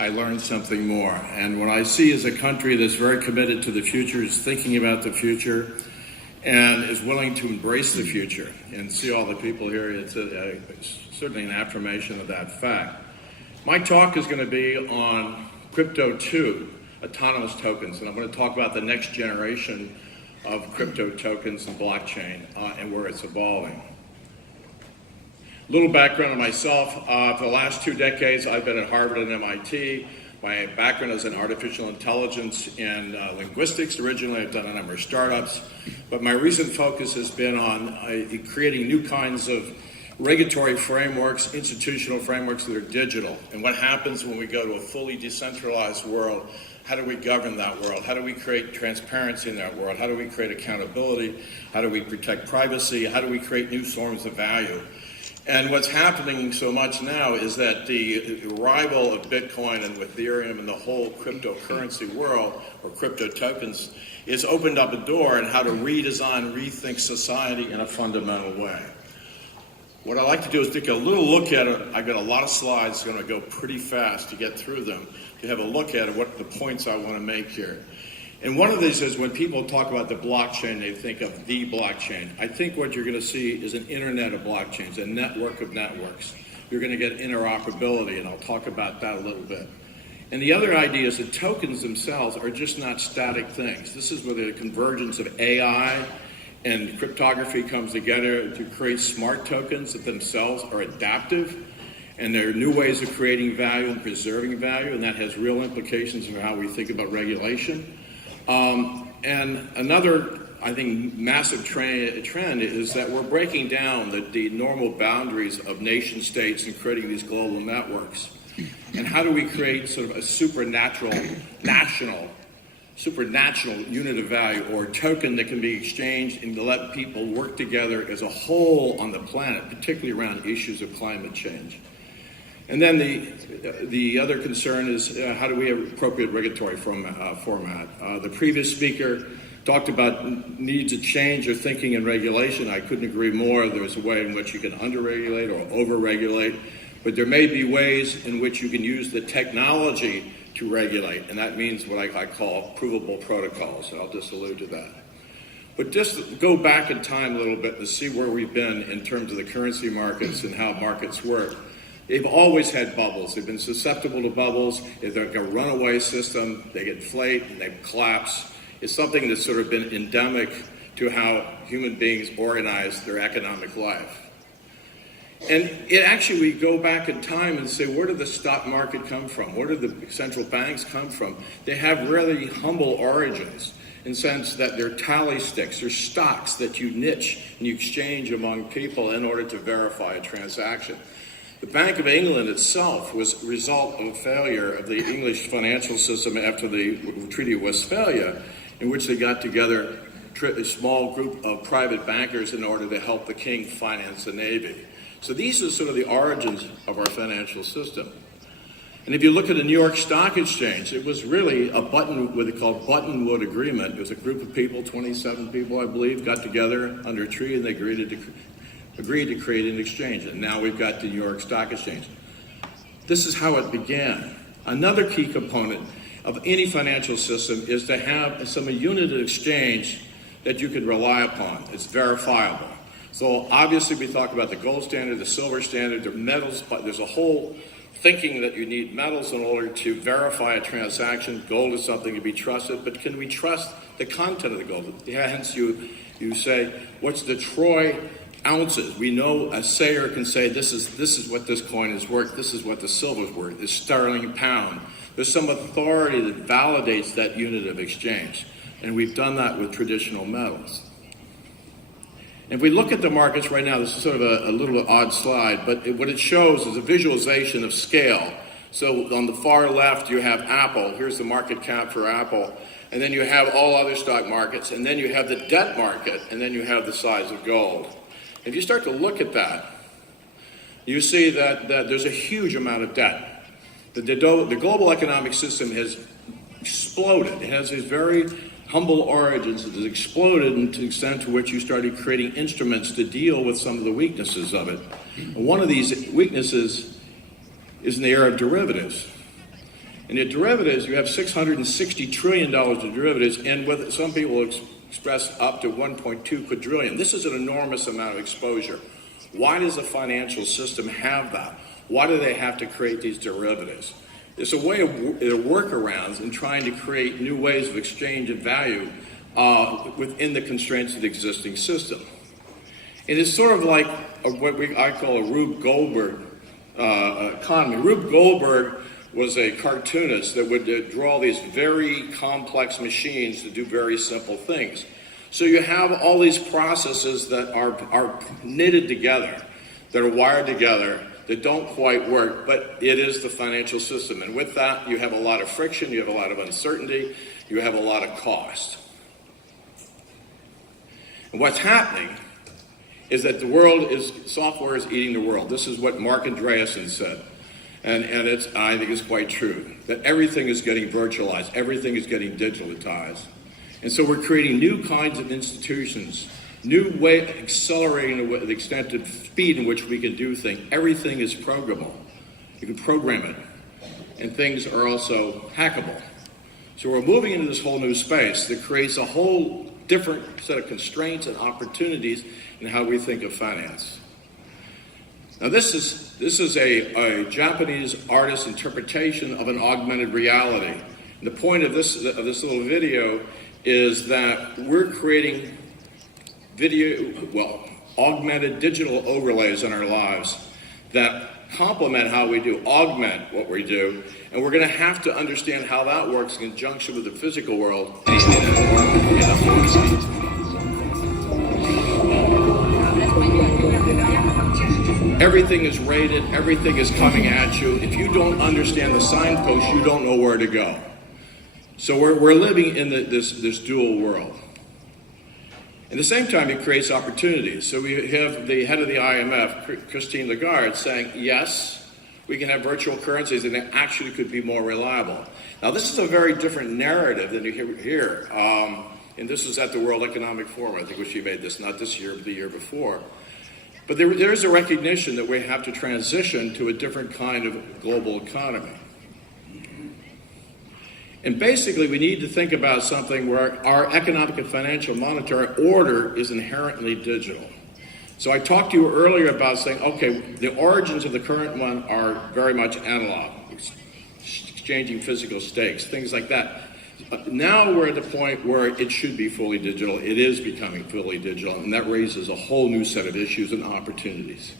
I learned something more. And what I see is a country that's very committed to the future, is thinking about the future, and is willing to embrace the future. And see all the people here, it's certainly an affirmation of that fact. My talk is going to be on Crypto 2, autonomous tokens, and I'm going to talk about the next generation of crypto tokens and blockchain and where it's evolving. A little background on myself. For the last 2 decades, I've been at Harvard and MIT. My background is in artificial intelligence and linguistics. Originally, I've done a number of startups, but my recent focus has been on creating new kinds of regulatory frameworks, institutional frameworks that are digital. And what happens when we go to a fully decentralized world? How do we govern that world? How do we create transparency in that world? How do we create accountability? How do we protect privacy? How do we create new forms of value? And what's happening so much now is that the arrival of Bitcoin and Ethereum and the whole cryptocurrency world, or crypto tokens, has opened up a door on how to redesign, rethink society in a fundamental way. What I like to do is take a little look at it. I've got a lot of slides, going to go pretty fast to get through them, to have a look at it, what the points I want to make here. And one of these is when people talk about the blockchain, they think of the blockchain. I think what you're going to see is an internet of blockchains, a network of networks. You're going to get interoperability, and I'll talk about that a little bit. And the other idea is that tokens themselves are just not static things. This is where the convergence of AI and cryptography comes together to create smart tokens that themselves are adaptive, and there are new ways of creating value and preserving value, and that has real implications for how we think about regulation. And another, I think, massive trend is that we're breaking down the normal boundaries of nation states and creating these global networks. And how do we create sort of a supernatural unit of value, or a token that can be exchanged and to let people work together as a whole on the planet, particularly around issues of climate change. And then the other concern is how do we have appropriate regulatory format? The previous speaker talked about needs of change or thinking and regulation. I couldn't agree more. There's a way in which you can under-regulate or over-regulate, but there may be ways in which you can use the technology to regulate, and that means what I call provable protocols, and I'll just allude to that. But just go back in time a little bit to see where we've been in terms of the currency markets and how markets work. They've always had bubbles. They've been susceptible to bubbles. If they're like a runaway system, they inflate and they collapse. It's something that's sort of been endemic to how human beings organize their economic life. And it actually, we go back in time and say, where did the stock market come from? Where did the central banks come from? They have really humble origins in the sense that they're tally sticks. They're stocks that you niche and you exchange among people in order to verify a transaction. The Bank of England itself was a result of a failure of the English financial system after the Treaty of Westphalia, in which they got together a small group of private bankers in order to help the king finance the navy. So these are sort of the origins of our financial system. And if you look at the New York Stock Exchange, it was really what they called Buttonwood Agreement. It was a group of people, 27 people, I believe, got together under a tree and they agreed to create an exchange. And now we've got the New York Stock Exchange. This is how it began. Another key component of any financial system is to have a unit of exchange that you can rely upon. It's verifiable. So obviously we talk about the gold standard, the silver standard, the metals, but there's a whole thinking that you need metals in order to verify a transaction. Gold is something to be trusted, but can we trust the content of the gold? Hence you say, what's the Troy ounces? We know a sayer can say this is what this coin is worth, this is what the silver is worth, this sterling pound. There's some authority that validates that unit of exchange. And we've done that with traditional metals. If we look at the markets right now, this is sort of a little odd slide, but what it shows is a visualization of scale. So on the far left, you have Apple. Here's the market cap for Apple. And then you have all other stock markets. And then you have the debt market. And then you have the size of gold. If you start to look at that, you see that there's a huge amount of debt. The global economic system has exploded. It has these very humble origins. It has exploded to the extent to which you started creating instruments to deal with some of the weaknesses of it. And one of these weaknesses is in the area of derivatives. And the derivatives, you have $660 trillion of derivatives, and with some people express up to 1.2 quadrillion. This is an enormous amount of exposure. Why does the financial system have that? Why do they have to create these derivatives? It's a way of workarounds in trying to create new ways of exchange and value within the constraints of the existing system. And it's sort of like I call a Rube Goldberg economy. Rube Goldberg was a cartoonist that would draw these very complex machines to do very simple things. So you have all these processes that are knitted together, that are wired together, that don't quite work, but it is the financial system. And with that, you have a lot of friction, you have a lot of uncertainty, you have a lot of cost. And what's happening is that software is eating the world. This is what Mark Andreessen said. And I think it's quite true, that everything is getting virtualized, everything is getting digitalized. And so we're creating new kinds of institutions, new way, accelerating the extent of speed in which we can do things. Everything is programmable. You can program it. And things are also hackable. So we're moving into this whole new space that creates a whole different set of constraints and opportunities in how we think of finance. Now this is a Japanese artist's interpretation of an augmented reality. And the point of this little video is that we're creating augmented digital overlays in our lives that complement how we do, augment what we do, and we're going to have to understand how that works in conjunction with the physical world. Everything is rated, everything is coming at you. If you don't understand the signpost, you don't know where to go. So we're living in this dual world. At the same time, it creates opportunities. So we have the head of the IMF, Christine Lagarde, saying, yes, we can have virtual currencies and they actually could be more reliable. Now, this is a very different narrative than you hear here. And this was at the World Economic Forum, I think, when she made this, not this year, but the year before. But there is a recognition that we have to transition to a different kind of global economy. And basically, we need to think about something where our economic and financial monetary order is inherently digital. So I talked to you earlier about saying, okay, the origins of the current one are very much analog, exchanging physical stakes, things like that. Now we're at the point where it should be fully digital. It is becoming fully digital, and that raises a whole new set of issues and opportunities.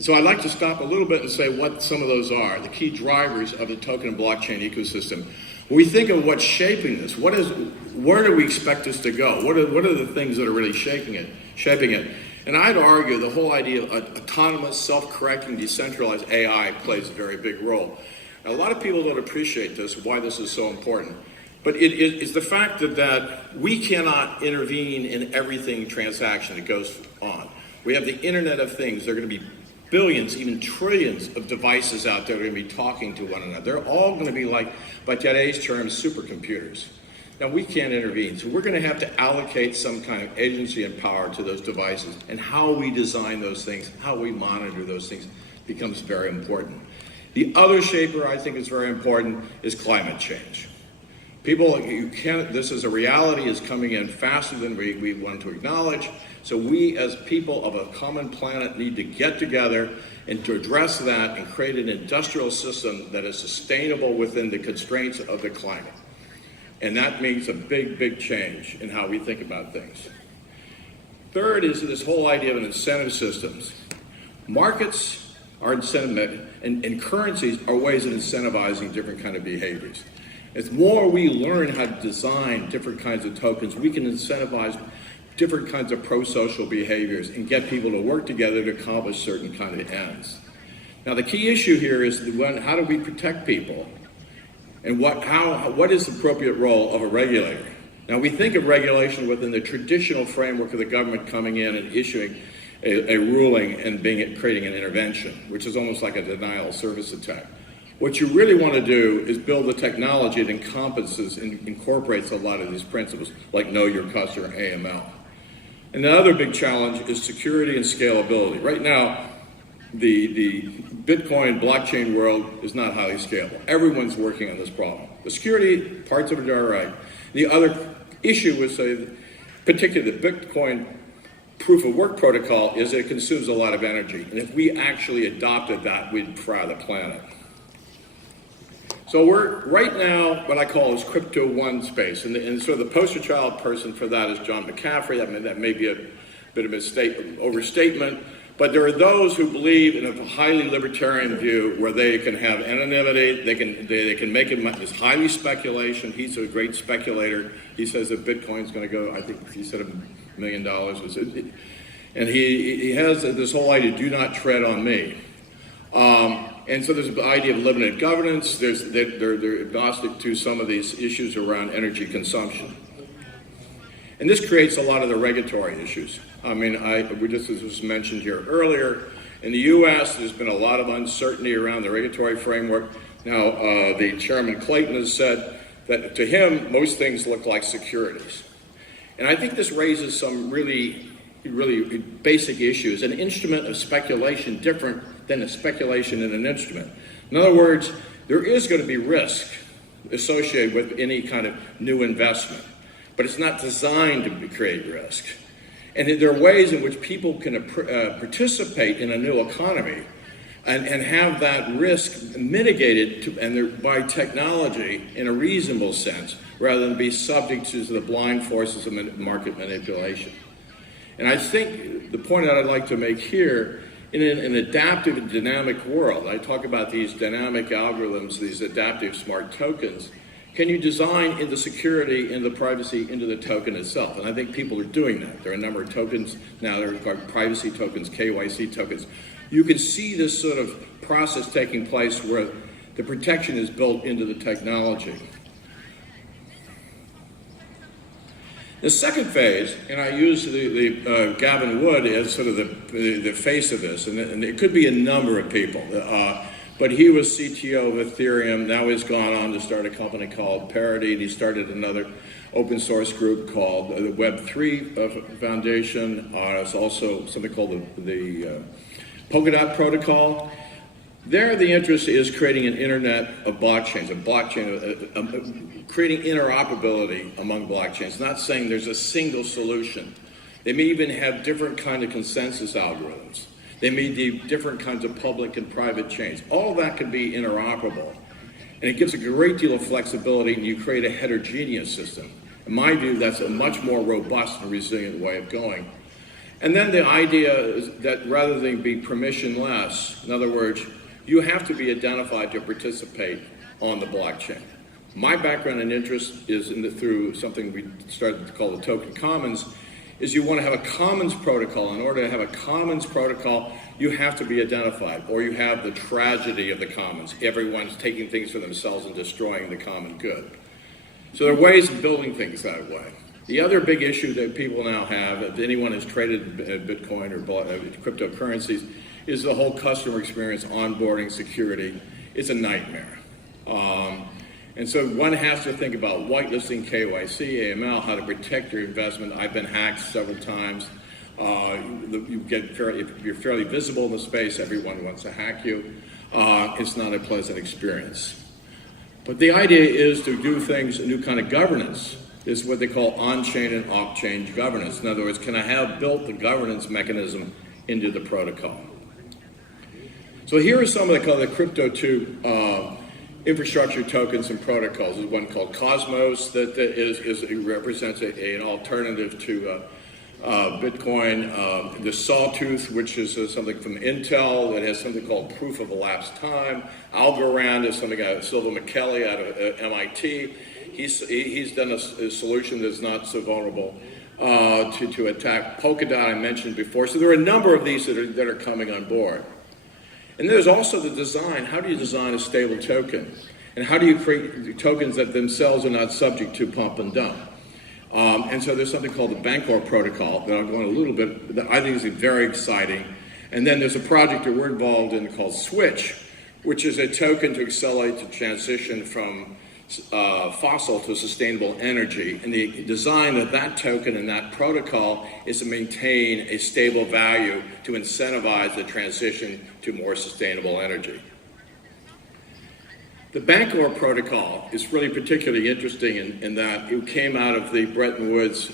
So I'd like to stop a little bit and say what some of those are, the key drivers of the token and blockchain ecosystem. When we think of what's shaping this, where do we expect this to go? What are the things that are really shaping it? And I'd argue the whole idea of autonomous, self-correcting, decentralized AI plays a very big role. Now, a lot of people don't appreciate this, why this is so important. But it's the fact that we cannot intervene in everything transaction that goes on. We have the Internet of Things. There are going to be billions, even trillions of devices out there that are going to be talking to one another. They're all going to be like, by today's terms, supercomputers. Now, we can't intervene, so we're going to have to allocate some kind of agency and power to those devices, and how we design those things, how we monitor those things becomes very important. The other shaper I think is very important is climate change. This is a reality, is coming in faster than we want to acknowledge. So we as people of a common planet need to get together and to address that and create an industrial system that is sustainable within the constraints of the climate. And that means a big, big change in how we think about things. Third is this whole idea of incentive systems. Markets are incentive, and currencies are ways of incentivizing different kind of behaviors. As more we learn how to design different kinds of tokens, we can incentivize different kinds of pro-social behaviors and get people to work together to accomplish certain kind of ends. Now, the key issue here is how do we protect people? And what is the appropriate role of a regulator? Now, we think of regulation within the traditional framework of the government coming in and issuing a ruling and creating an intervention, which is almost like a denial of service attack. What you really want to do is build a technology that encompasses and incorporates a lot of these principles, like know your customer, AML. And the other big challenge is security and scalability. Right now, the Bitcoin blockchain world is not highly scalable. Everyone's working on this problem. The security parts of it are right. The other issue is, particularly the Bitcoin proof of work protocol, is that it consumes a lot of energy. And if we actually adopted that, we'd fry the planet. So we're right now what I call is crypto one space, and sort of the poster child person for that is John McCaffrey. That may be a bit of an overstatement, but there are those who believe in a highly libertarian view where they can have anonymity, they can make it as highly speculation. He's a great speculator. He says that Bitcoin's going to go, I think he said $1 million, and he has this whole idea: do not tread on me. And so there's the idea of limited governance. They're agnostic to some of these issues around energy consumption. And this creates a lot of the regulatory issues. I mean, this was mentioned here earlier. In the U.S., there's been a lot of uncertainty around the regulatory framework. Now, the Chairman Clayton has said that to him, most things look like securities. And I think this raises some really basic issues. An instrument of speculation different than a speculation in an instrument. In other words, there is going to be risk associated with any kind of new investment, but it's not designed to create risk. And there are ways in which people can participate in a new economy and have that risk mitigated by technology in a reasonable sense, rather than be subject to the blind forces of market manipulation. And I think the point that I'd like to make here, in an adaptive and dynamic world, I talk about these dynamic algorithms, these adaptive smart tokens. Can you design in the security and the privacy into the token itself? And I think people are doing that. There are a number of tokens now. There are privacy tokens, KYC tokens. You can see this sort of process taking place where the protection is built into the technology. The second phase, and I use the Gavin Wood as sort of the face of this, and it could be a number of people, but he was CTO of Ethereum. Now he's gone on to start a company called Parity, and he started another open source group called the Web3 Foundation. It's also something called the Polkadot Protocol. There, the interest is creating an internet of blockchains, creating interoperability among blockchains. Not saying there's a single solution. They may even have different kind of consensus algorithms. They may do different kinds of public and private chains. All that can be interoperable. And it gives a great deal of flexibility, and you create a heterogeneous system. In my view, that's a much more robust and resilient way of going. And then the idea is that rather than be permissionless, in other words, you have to be identified to participate on the blockchain. My background and interest is through something we started to call the token commons, is you want to have a commons protocol. In order to have a commons protocol, you have to be identified, or you have the tragedy of the commons. Everyone's taking things for themselves and destroying the common good. So there are ways of building things that way. The other big issue that people now have, if anyone has traded Bitcoin or cryptocurrencies, is the whole customer experience, onboarding, security. It's a nightmare. And so one has to think about whitelisting, KYC, AML, how to protect your investment. I've been hacked several times. If you're fairly visible in the space, everyone wants to hack you. It's not a pleasant experience. But the idea is to do things, a new kind of governance, is what they call on-chain and off-chain governance. In other words, can I have built the governance mechanism into the protocol? So here are some of the Crypto 2 infrastructure tokens and protocols. There's one called Cosmos that represents an alternative to Bitcoin. The Sawtooth, which is something from Intel that has something called proof of elapsed time. Algorand is something Silva McKelly out of MIT. He's done a solution that's not so vulnerable to attack. Polkadot I mentioned before. So there are a number of these that are coming on board. And there's also the design. How do you design a stable token? And how do you create tokens that themselves are not subject to pump and dump? And so there's something called the Bancor protocol that I'm going a little bit, that I think is very exciting. And then there's a project that we're involved in called Swytch, which is a token to accelerate the transition from fossil to sustainable energy. And the design of that token and that protocol is to maintain a stable value to incentivize the transition to more sustainable energy. The Bancor protocol is really particularly interesting in that it came out of the Bretton Woods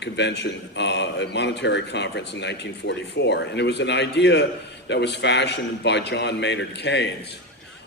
Convention, a monetary conference in 1944. And it was an idea that was fashioned by John Maynard Keynes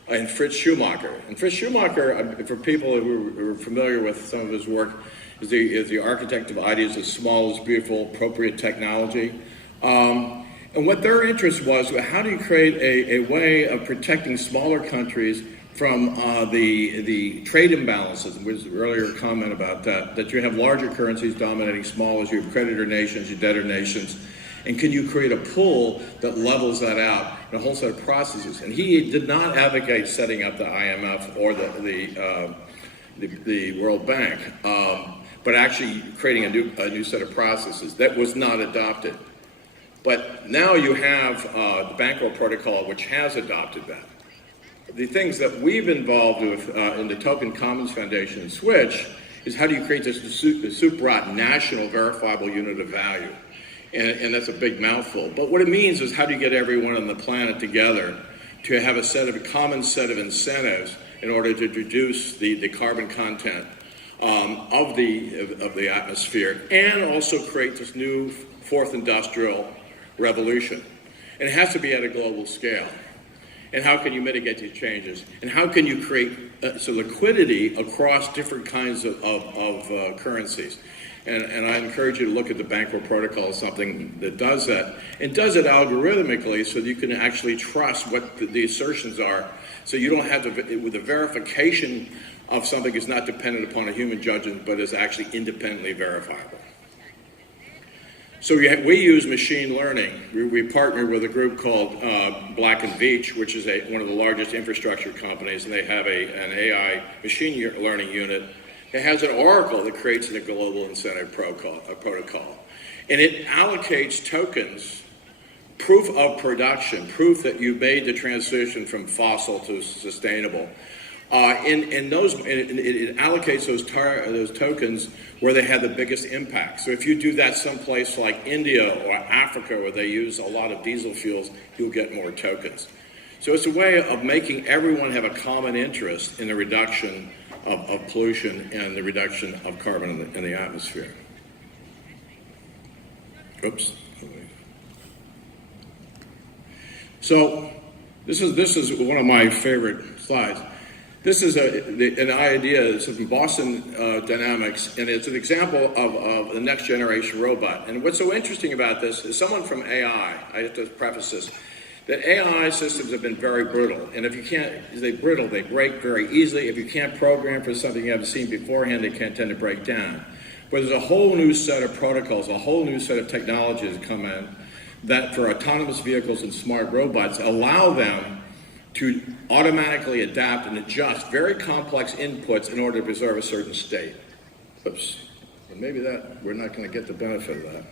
and Fritz Schumacher. And Fritz Schumacher, for people who are familiar with some of his work, is the architect of ideas of small is beautiful, appropriate technology. And what their interest was, how do you create a way of protecting smaller countries from the trade imbalances? There was an earlier comment about that you have larger currencies dominating smaller, you have creditor nations, you debtor nations, and can you create a pool that levels that out in a whole set of processes? And he did not advocate setting up the IMF or the World Bank, but actually creating a new set of processes. That was not adopted. But now you have the Bancor protocol, which has adopted that. The things that we've involved with in the Token Commons Foundation and Swytch is how do you create this super national verifiable unit of value? And that's a big mouthful. But what it means is how do you get everyone on the planet together to have a common set of incentives in order to reduce the carbon content of the atmosphere, and also create this new fourth industrial revolution. And it has to be at a global scale. And how can you mitigate these changes? And how can you create liquidity across different kinds of currencies? And I encourage you to look at the Bancor protocol as something that does that, and does it algorithmically so that you can actually trust what the assertions are, so you don't have to, with the verification of something is not dependent upon a human judgment, but is actually independently verifiable. So we use machine learning. We partnered with a group called Black & Veatch, which is one of the largest infrastructure companies, and they have an AI machine learning unit. It has an oracle that creates a global incentive protocol. And it allocates tokens, proof of production, proof that you made the transition from fossil to sustainable. It allocates those tokens where they have the biggest impact. So if you do that someplace like India or Africa where they use a lot of diesel fuels, you'll get more tokens. So it's a way of making everyone have a common interest in the reduction of pollution and the reduction of carbon in the atmosphere. Oops. So this is one of my favorite slides. This is an idea from Boston Dynamics, and it's an example of the next generation robot. And what's so interesting about this is someone from AI, I have to preface this, that AI systems have been very brittle. And if you can't, they break very easily. If you can't program for something you haven't seen beforehand, they can tend to break down. But there's a whole new set of protocols, a whole new set of technologies that come in that for autonomous vehicles and smart robots allow them to automatically adapt and adjust very complex inputs in order to preserve a certain state. Oops. And maybe we're not going to get the benefit of that.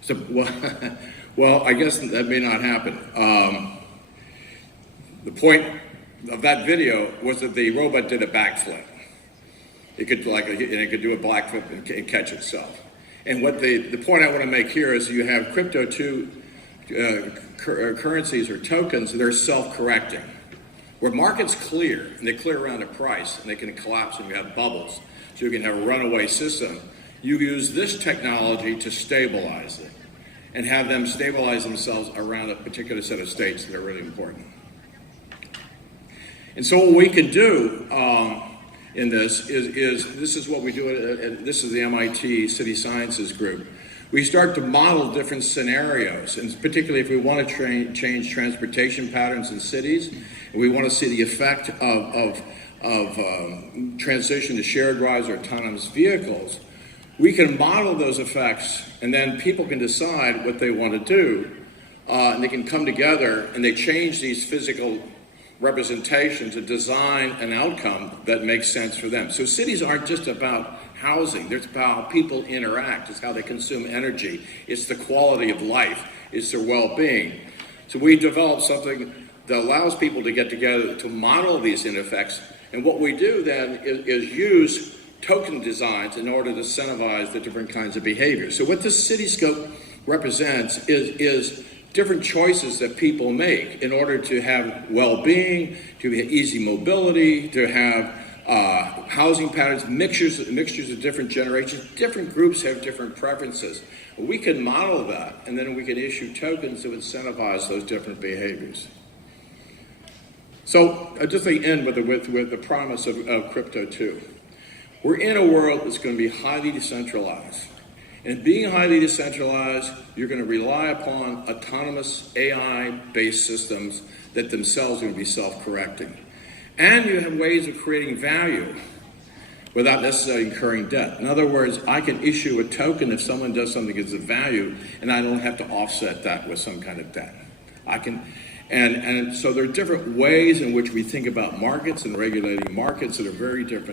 So, well, I guess that may not happen. The point of that video was that the robot did a backflip. It could do a backflip and catch itself. And what the point I want to make here is you have crypto currencies or tokens that are self-correcting. Where markets clear, and they clear around a price, and they can collapse and you have bubbles, so you can have a runaway system, you use this technology to stabilize it and have them stabilize themselves around a particular set of states that are really important. And so what we can do in this is what we do, and this is the MIT City Sciences Group. We start to model different scenarios, and particularly if we want to change transportation patterns in cities, and we want to see the effect of transition to shared rides or autonomous vehicles, we can model those effects, and then people can decide what they want to do, and they can come together and they change these physical representations to design an outcome that makes sense for them. So cities aren't just about housing, it's about how people interact, it's how they consume energy, it's the quality of life, it's their well-being. So we developed something that allows people to get together to model these in effects. And what we do then is use token designs in order to incentivize the different kinds of behaviors. So what this cityscope represents is different choices that people make in order to have well-being, to have easy mobility, to have housing patterns, mixtures of different generations. Different groups have different preferences. We can model that, and then we can issue tokens to incentivize those different behaviors. So I just end with the promise of crypto too. We're in a world that's going to be highly decentralized. And being highly decentralized, you're going to rely upon autonomous AI-based systems that themselves are going to be self-correcting. And you have ways of creating value without necessarily incurring debt. In other words, I can issue a token if someone does something that's of value, and I don't have to offset that with some kind of debt. And so there are different ways in which we think about markets and regulating markets that are very different.